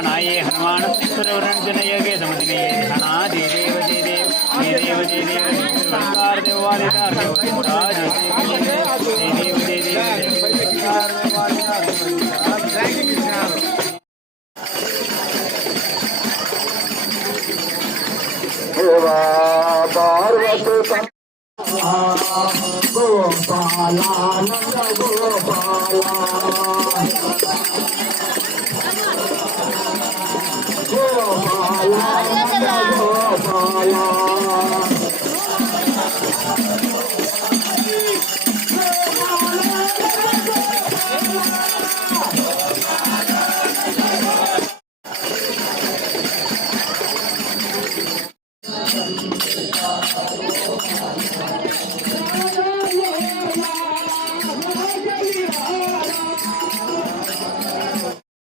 नाये हनुमान जनये समुद्रे धना जय देव जय देव जय देव जय देव संकार देव वाले जय देव जय देव संकार देव वाले